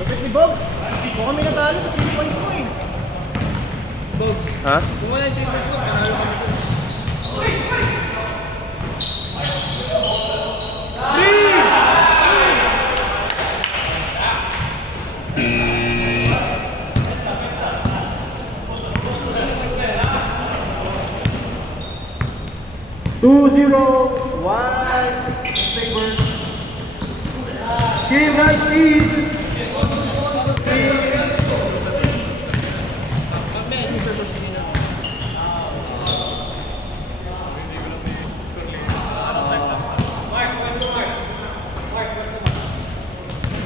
Lupit ni Bogs. Kung kami natalo sa 3 points mo eh. Bogs. Ha? Kung wala yung 3 points mo, panalo kami ko. 2-0, 1 in favor. Game right speed.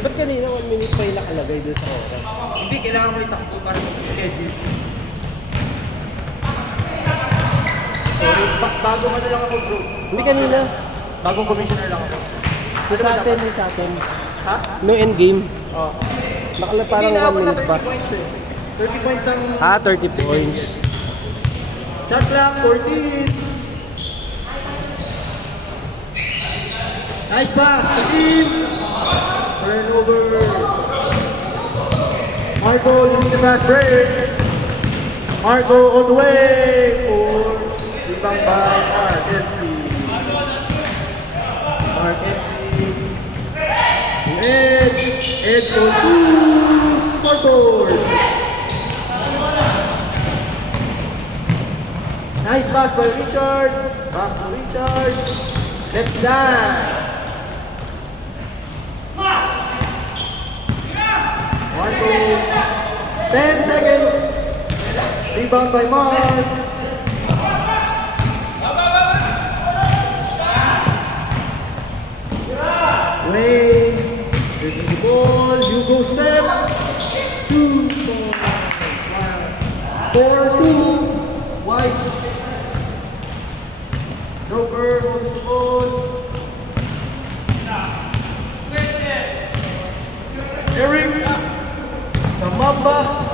Ba't kanina 1 minute pa yung nakalagay doon sa oras? Hindi, kailangan mo itakbo para mag-schedule. Sorry, bago ano lang ako bro. Hindi kanina. Bagong commissioner lang ako. Sa atin. Ha? No end game. Oo. Nakala parang hindi na 1 minute pa. 30 points eh. 30 points ang... 30 points. Shot clock, 14. Nice pass, the team. Turnover. Marco leading the fast break. Marco all the way for rebound by Mark MC. Mark MC. Edge for 2. Scoreboard. Nice pass by Richard. Back to Richard. Let's dance. Marco. 10 seconds. Rebound by Mark. Wayne. Taking the ball. Hugo step. 2 4-2. White. Joker on the ball. Eric. Kamamba.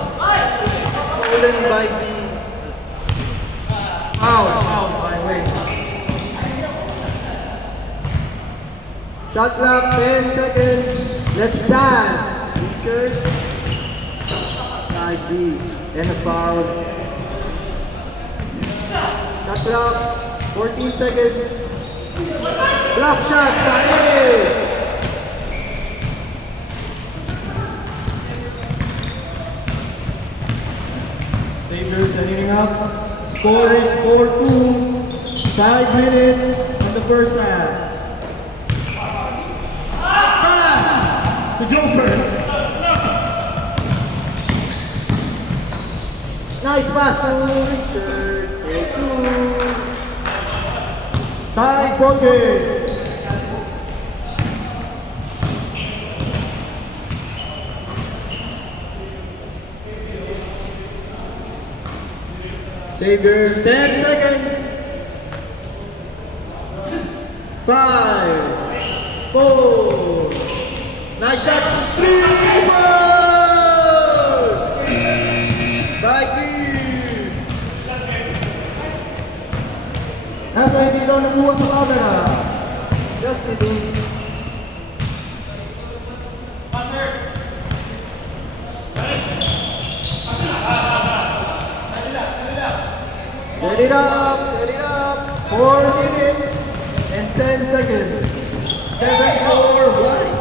Stolen by the foul by Wayne. Shot clock, 10 seconds. Let's dance. Richard. Nice beat. And a foul. Shot clock, 14 seconds. Block shot, tae. Sabres heading up. Score is 4-2. 5 minutes in the first half. Pass to Joker. Nice pass to Richard. 4-2. Tie broken. Savior, 10 seconds. 5, 4. Nice shot. 3 balls. Viking. Nasa hindi daw nakuha sa camera. Just kidding. Set it up, 4 minutes and 10 seconds. 7-4, White.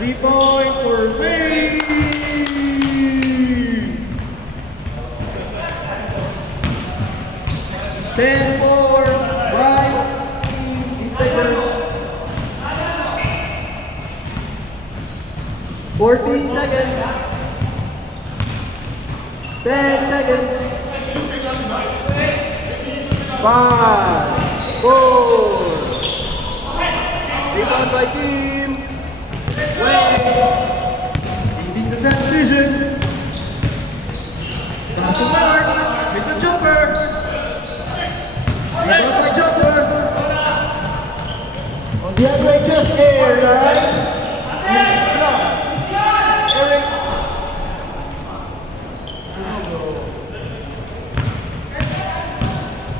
3 points for Wayne. 10-4, White. In favor. 14 seconds. 10 seconds. 5, 4. Rebound by team. Wayne leading the transition. Pass to Mark with the jumper. Rebound by jumper. On the other way, just air, right? Eric.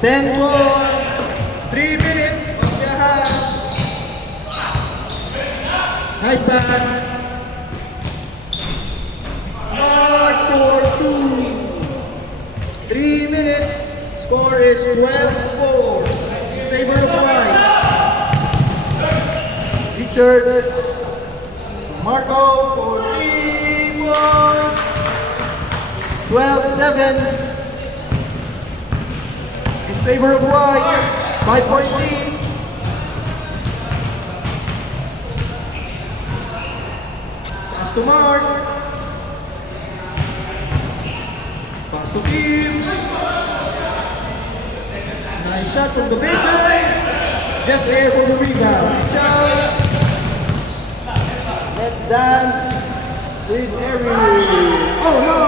10-4, 3 minutes of the half. Nice pass. Score is 12-4 in favor of white. Richard Marco for 3 points. 12-7 in favor of white. 5-point lead. Pass to Mark. Pass to Kim. Nice shot from the baseline. Jeff Air for the rebound. Good shot. Let's dance with Eric. Oh no!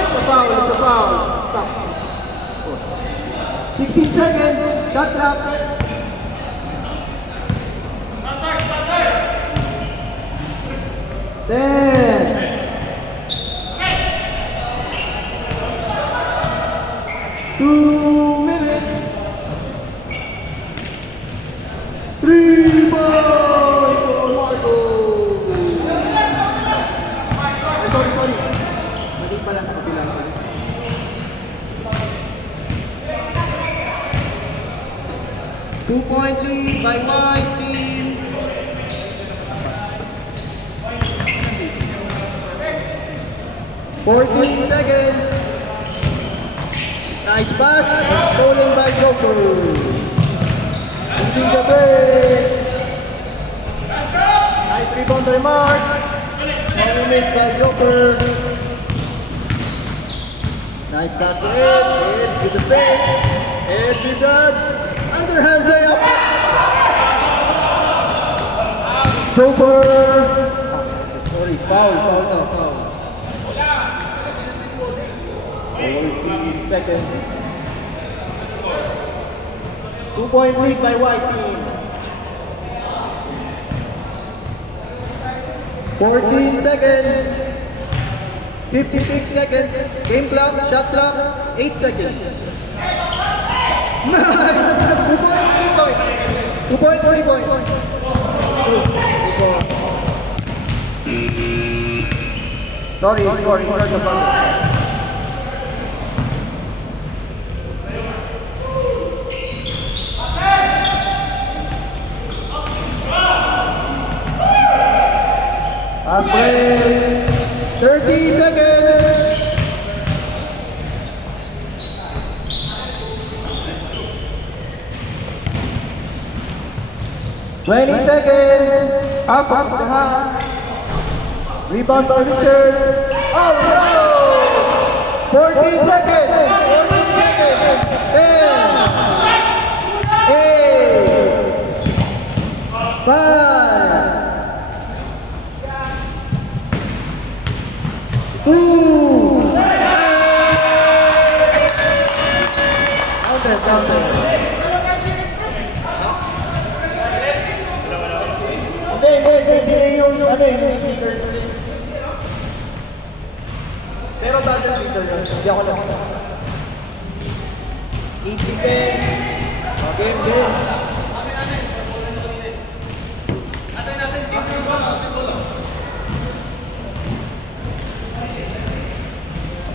It's a foul, it's a foul. Stop. 16 seconds. Shot clock. Then 2 minutes. 3 points for Marco. Sorry. Mali pala sa kabilang. 2-point lead by white team. 14 seconds. Nice pass and stolen by Joker. Leading the break. Nice rebound by Mark. Only missed by Joker. Nice pass to Ed. Ed with the fake. Ed with that underhand layup. Joker. Sorry, foul. 14 seconds. 2-point lead by white team. 14 seconds. 56 seconds. Game clock, shot clock, 8 seconds. Nice! 2 points, 3 points. 2 points, 3 points. 2 points. Sorry, record the ball. Last play, 30 seconds. Twenty seconds. Up the half. Rebound by Richard. Oh no! 14 seconds. 14 seconds. 10, 8, 5. 2. Counter. Hindi yung speaker. Pero buzzer beater yun. Hindi ako lang. 18 pen. Game.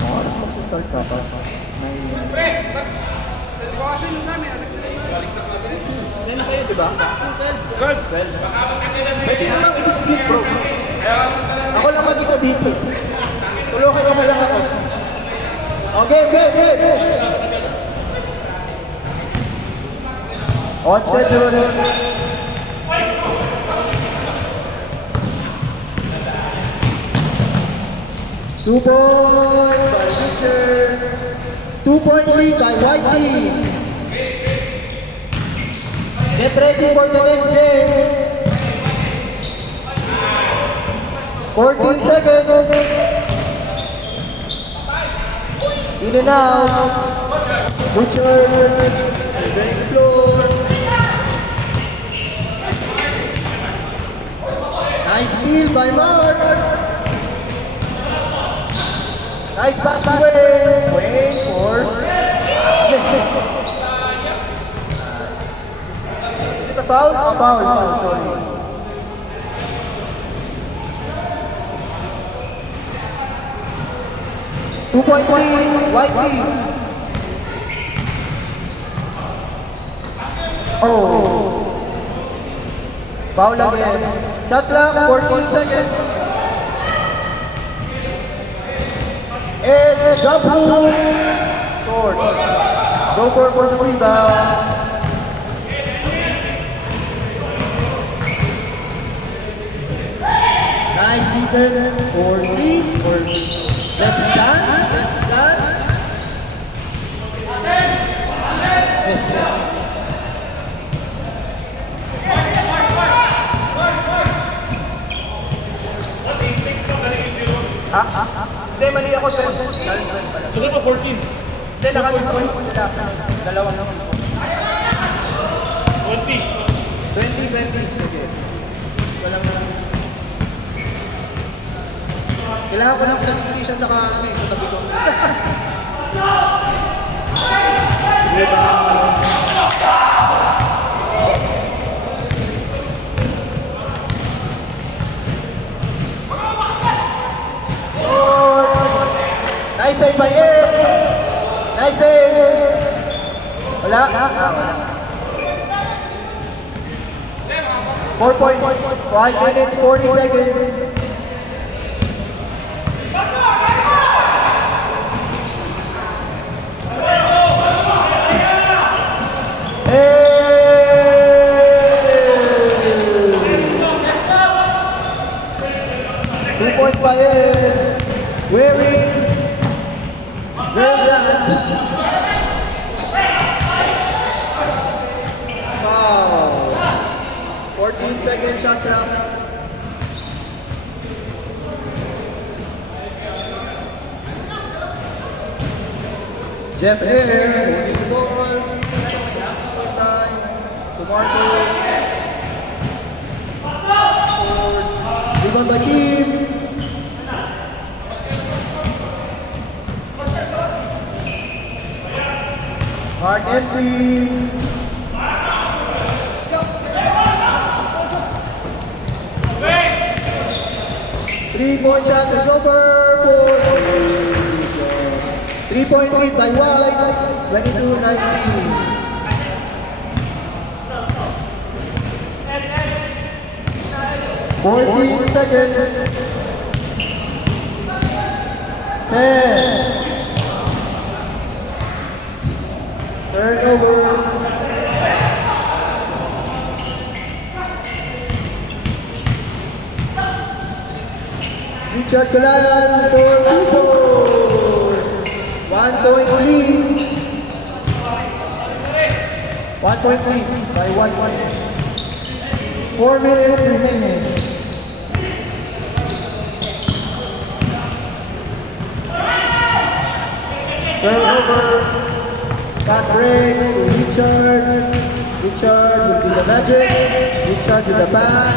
Oras magsistart ka pa. Yan na kayo, di ba? 12. Pwede namang i-dispute, bro. Ako lang mag-isa dito. Tulungan mo lang ako. Okay, game. On schedule. Two points by Richard. 2-point lead by white team. Get ready for the next game. 14 seconds. In and out. Richard surveying the floor. Nice steal by Mark. Nice pass to Wayne for is it a foul? A foul, sorry. Two-point lead, white team. Oh. Foul again. Shot clock, 14 seconds. And jump hook. Short. Go for the rebound. Nice defense for three. Let's dance. Yes. Hindi, mali ako 12. Sunod pa 14. Hindi, naka-2 points sila. Dalawang naman. 20. 20. Sige. Walang na. Kailangan ko ng statistician sa tabi ko. Rebound. Nice save by Ed. Nice save. Wala? Wala. 4 points. 5 minutes, 40 seconds. Points by Ed. Wearing. Well done. Wow. 14 second shot clock. Jeff Air, the ball. To Marco. Rebound by Kim. Hard entry. Three-point shot is over for 3-point lead by White, 22-19. Fourteen seconds. 10. Turnover. Richard Calayan for 2 points. 1 point lead. 1 point lead by White. 4 minutes remaining. Turnover. Fast break to Richard. Richard will do the magic. Richard with the pass.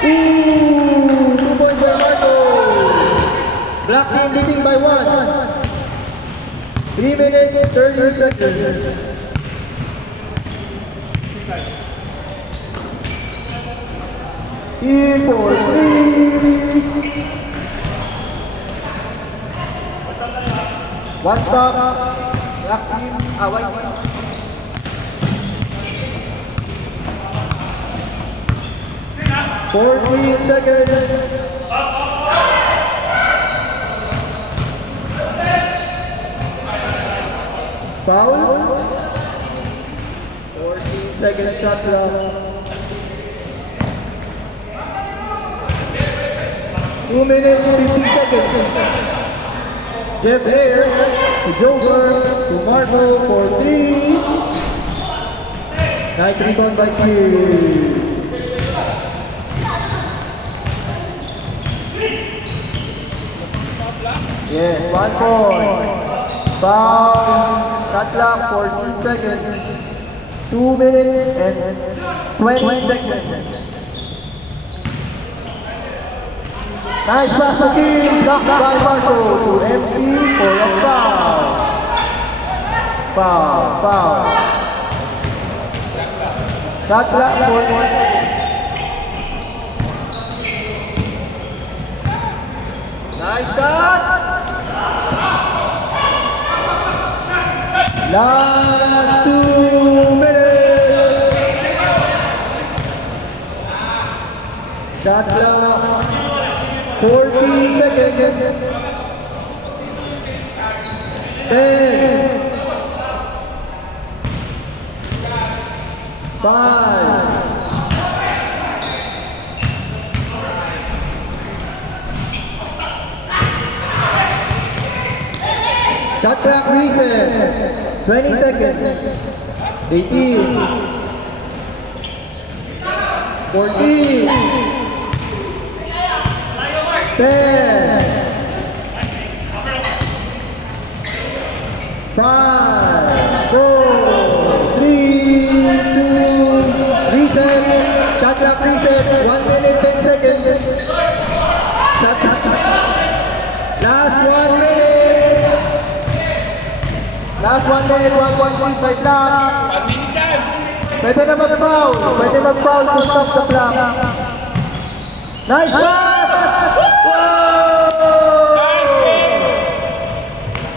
Ooh! 2 points by Marco. Black team leading by 1. 3 minutes, 30 seconds. In for 3. One stop, black team, white team. Fourteen seconds. Foul. 14 second shot clock. 2 minutes, 50 seconds. Jeff Air to Jover to Marco for 3. Nice rebound by Q. Yes, 1 point. Foul. Shot clock 14 seconds. 2 minutes and 20 seconds. Nice pass to Kim, blocked by Marco to MC for a foul. Foul. Shot clock 4 seconds. Nice shot. Last 2 minutes. Shot clock. 14 seconds. 10. 5. Shot clock reset. 20 seconds. 18. 14. 10. 5. 4. 3. 2. Reset. Shot clock reset. 1 minute 10 seconds. Shot clock. Last 1 minute. Last 1 minute, 1.35 lang. Pwede na mag-foul. Pwede mag-foul to stop the clock. Nice pass!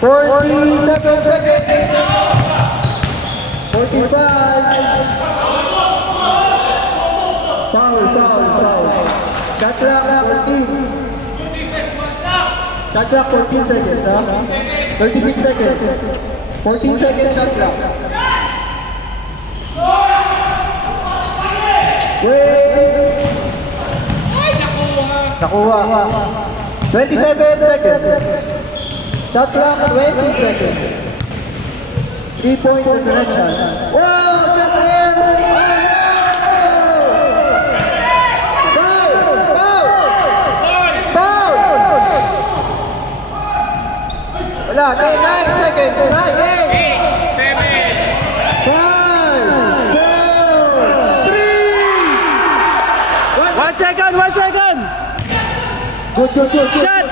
47 seconds. 45. Foul. Shot clock 14. Shot clock 14 seconds, ha? 36 seconds. 14 seconds shot clock. Wait! Nakuha. 27 seconds. Shot clock 20 seconds. 3-point differential. Wow! Shot in! Foul! Wala, 9 seconds. 9, 8, 7, 5, 4, 3. 1 second! Good. Shot!